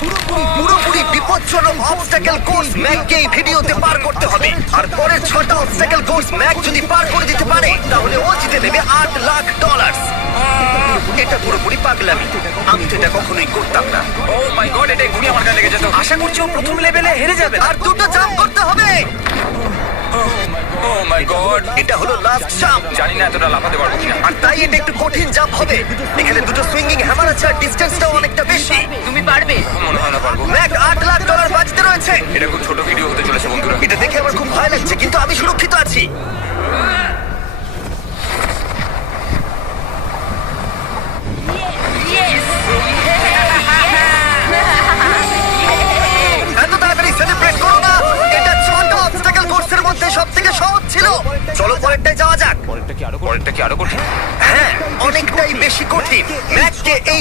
পুরোপুরি বিপজ্জনক obstacle course ম্যাককে এই ভিডিওতে পার করতে হবে। আর পরের 6টা অবস্টাকেল কোর্স ম্যাক যদি পার করে দিতে পারে তাহলে ও জিতে নেবে $8,00,000। এটা পুরোপুরি পাগলামি, আমি তো এটা কখনোই করতাম না। ও মাই গড, এটা এক্ষুনি আমার গায়ে লেগে যেত। আশা করছি ও প্রথম লেভেলে হেরে যাবে না। আর 2টো জাম্প করতে হবে। ও মাই গড, এটা হলো লাস্ট জাম্প, জানি না এতটা লাফাতে পারবো কিনা। আর তাই এটা একটু কঠিন জাম্প হবে। এখানে 2টো সুইঙ্গিং হ্যামার আছে আর ডিসটেন্সটাও অনেকটা বেশি। তুমি পারবে। মনে হয় না পারবো। ম্যাক $8,00,000 বাজিতে রয়েছে। এটা খুব ছোট ভিডিও হতে চলেছে বন্ধুরা। এটা দেখে আমার খুব ভয় লাগছে, কিন্তু আমি সুরক্ষিত আছি। এত তাড়াতাড়ি সেলিব্রেট করো না, এটা 6টা অবস্টাকেল কোর্সের মধ্যে সবথেকে সহজ ছিল। চলো পরেরটায় যাওয়া যাক। পরেরটা কি আরো কঠিন? হ্যাঁ, অনেকটাই বেশি কঠিন। ম্যাককে এই